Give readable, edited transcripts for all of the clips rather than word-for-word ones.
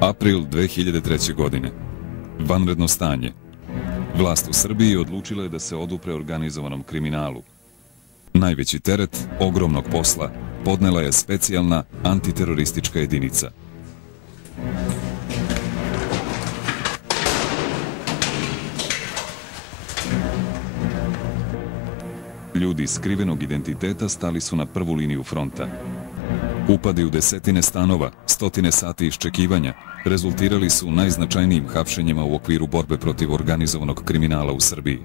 April 2003. godine. Vanredno stanje. Vlast u Srbiji odlučila je da se odupre organizovanom kriminalu. Najveći teret ogromnog posla podnela je specijalna antiteroristička jedinica. Ljudi skrivenog identiteta stali su na prvu liniju fronta. Upadi u desetine stanova, stotine sati iščekivanja rezultirali su najznačajnijim hapšenjima u okviru borbe protiv organizovanog kriminala u Srbiji.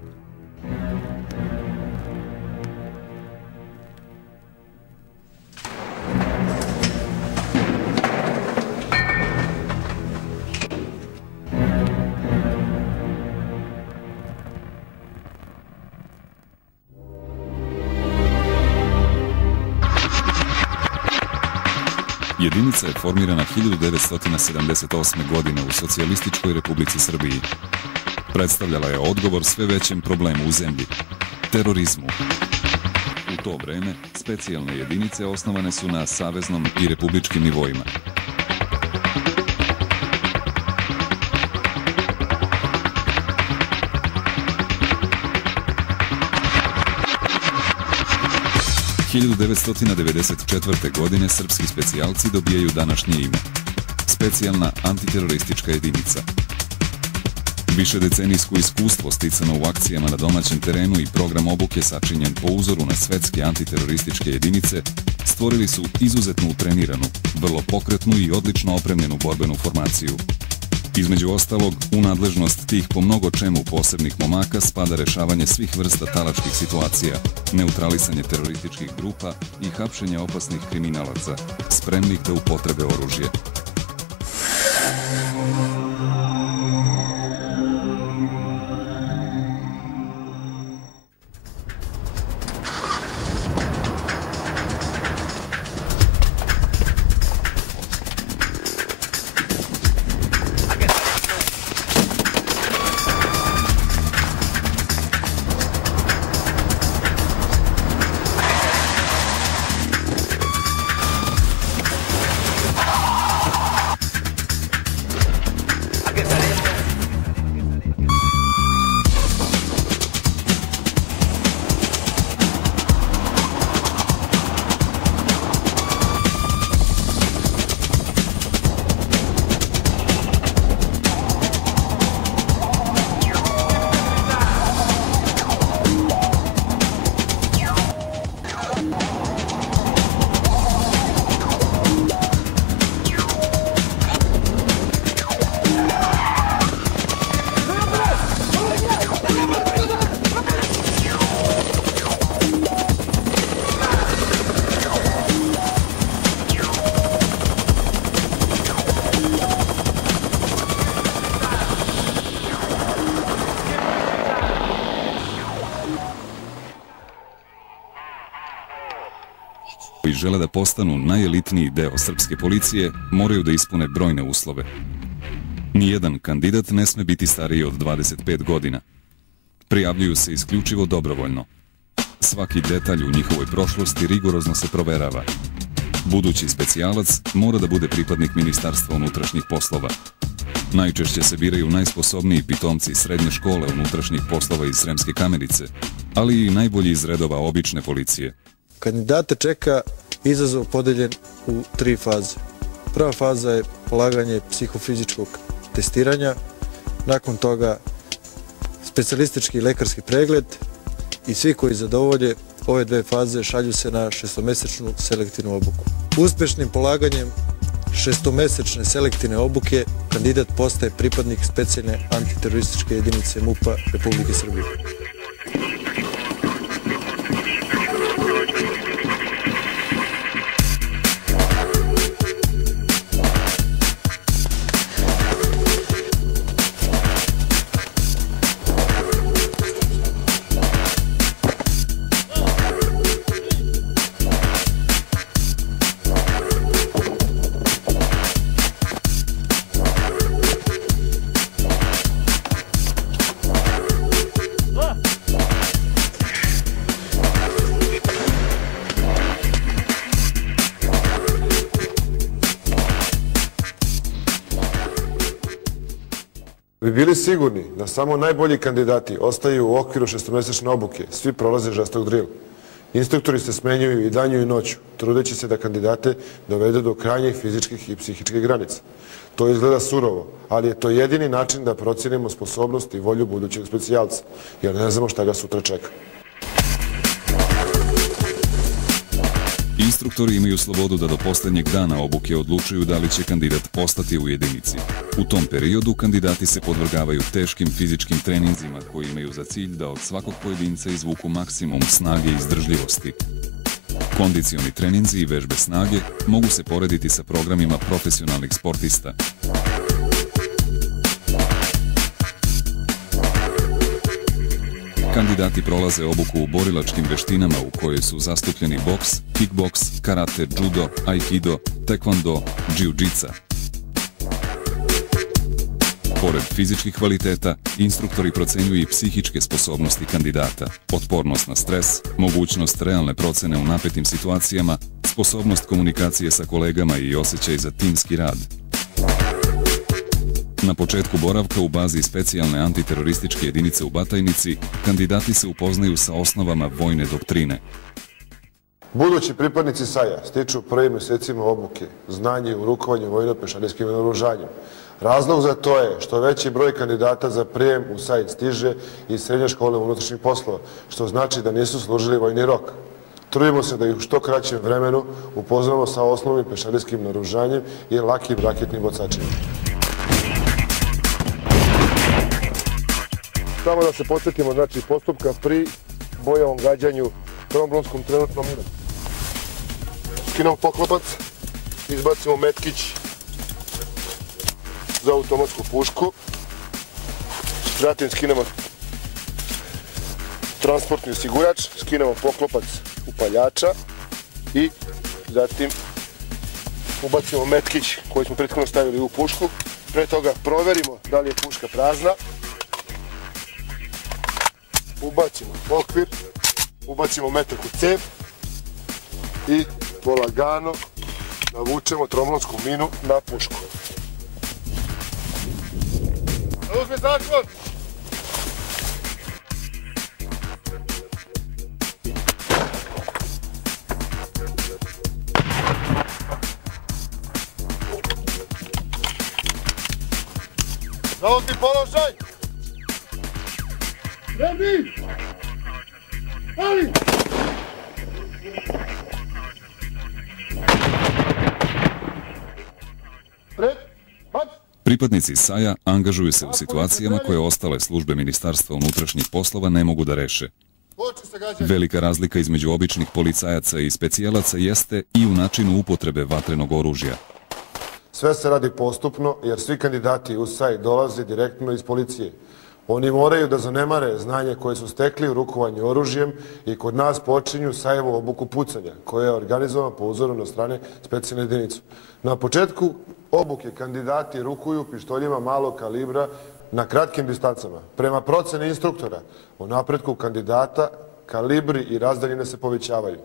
Jedinica je formirana 1978. godine u Socijalističkoj Republici Srbiji. Predstavljala je odgovor sve većem problemu u zemlji – terorizmu. U to vreme specijalne jedinice osnovane su na saveznom i republičkim nivoima. U 1994. godine srpski specijalci dobijaju današnje ime – Specijalna antiteroristička jedinica. Višedecenijsko iskustvo sticano u akcijama na domaćem terenu i program obuke sačinjen po uzoru na svetske antiterorističke jedinice stvorili su izuzetno utreniranu, vrlo pokretnu i odlično opremljenu borbenu formaciju. Između ostalog, u nadležnost tih po mnogo čemu posebnih momaka spada rešavanje svih vrsta talačkih situacija, neutralisanje terorističkih grupa i hapšenje opasnih kriminalaca, spremnih da upotrebe oružje. Koji žele da postanu najelitniji deo srpske policije, moraju da ispune brojne uslove. Nijedan kandidat ne sme biti stariji od 25 godina. Prijavljuju se isključivo dobrovoljno. Svaki detalj u njihovoj prošlosti rigorozno se proverava. Budući specijalac mora da bude pripadnik Ministarstva unutrašnjih poslova. Najčešće se biraju najsposobniji pitomci srednje škole unutrašnjih poslova iz Sremske Kamenice, ali i najbolji iz redova obične policije. Kandidate čeka izazov podeljen u 3 faze. Prva faza je polaganje psihofizičkog testiranja, nakon toga specijalistički lekarski pregled i svi koji zadovolje ove 2 faze šalju se na 6-mesečnu selektivnu obuku. Uspešnim polaganjem 6-mesečne selektivne obuke kandidat postaje pripadnik specijalne antiterorističke jedinice MUP-a Republike Srbije. Bi bili sigurni da samo najbolji kandidati ostaju u okviru šestomesečne obuke, svi prolaze žestok drill. Instruktori se smenjuju i danju i noću, trudeći se da kandidate dovedu do krajnjih fizičkih i psihičkih granica. To izgleda surovo, ali je to jedini način da procenimo sposobnost i volju budućeg specijalca, jer ne znamo šta ga sutra čeka. Instruktori imaju slobodu da do poslednjeg dana obuke odlučuju da li će kandidat ostati u jedinici. U tom periodu kandidati se podvrgavaju teškim fizičkim treninzima koji imaju za cilj da od svakog pojedinca izvuku maksimum snage i izdržljivosti. Kondicioni treninzi i vežbe snage mogu se porediti sa programima profesionalnih sportista. Kandidati prolaze obuku u borilačkim veštinama u kojoj su zastupljeni boks, kickboks, karate, judo, aikido, taekwondo, jiu-jitsa. Pored fizičkih kvaliteta, instruktori procenjuju i psihičke sposobnosti kandidata, otpornost na stres, mogućnost realne procene u napetim situacijama, sposobnost komunikacije sa kolegama i osjećaj za timski rad. Na početku boravka u bazi specijalne antiterorističke jedinice u Batajnici, kandidati se upoznaju sa osnovama vojne doktrine. Budući pripadnici SAJ-a stiču prvim mesecima obuke znanje u rukovanju vojno-pešadijskim naoružanjem. Razlog za to je što veći broj kandidata za prijem u SAJ stiže iz srednje škole unutrašnjih poslova, što znači da nisu služili vojni rok. Trudimo se da ih u što kraćem vremenu upoznamo sa osnovnim pešadijskim naoružanjem i lakim raketnim bocačima. Samo da se podsjetimo, znači, postupka pri bojavom gađanju tromblonskom trenutnom minom. Skinemo poklopac, izbacimo metkić za automatsku pušku, zatim skinemo transportni osigurač, skinemo poklopac upaljača i zatim ubacimo metkić koji smo prethodno stavili u pušku. Pre toga proverimo da li je puška prazna. Ubacimo okvir, ubacimo metak u cev i polagano navučemo tromblonsku minu na pušku. Uzmi zaklon! Zauzmi položaj! Rebi! Ali! Pred! Bac! Pripadnici SAJ-a angažuju se u situacijama koje ostale službe Ministarstva unutrašnjih poslova ne mogu da reše. Velika razlika između običnih policajaca i specijalaca jeste i u načinu upotrebe vatrenog oružja. Sve se radi postupno jer svi kandidati u SAJ dolaze direktno iz policije. Oni moraju da zanemare znanje koje su stekli u rukovanju oružjem i kod nas počinju SAJ-evu obuku pucanja, koja je organizovana po uzoru na strane specijalne jedinice. Na početku obuke kandidati rukuju pištoljima malog kalibra na kratkim distancama. Prema proceni instruktora o napretku kandidata, kalibri i razdaljine se povećavaju.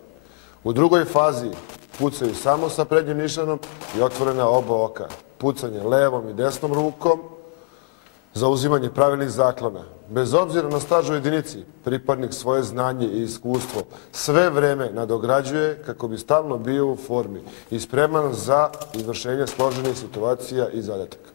U drugoj fazi pucaju samo sa prednjim nišanom i otvorena oba oka. Pucanje levom i desnom rukom, zauzimanje pravilnih zaklona. Bez obzira na staž u jedinici, pripadnik svoje znanje i iskustvo sve vreme nadograđuje kako bi stalno bio u formi i spreman za izvršenje složenih situacija i zadataka.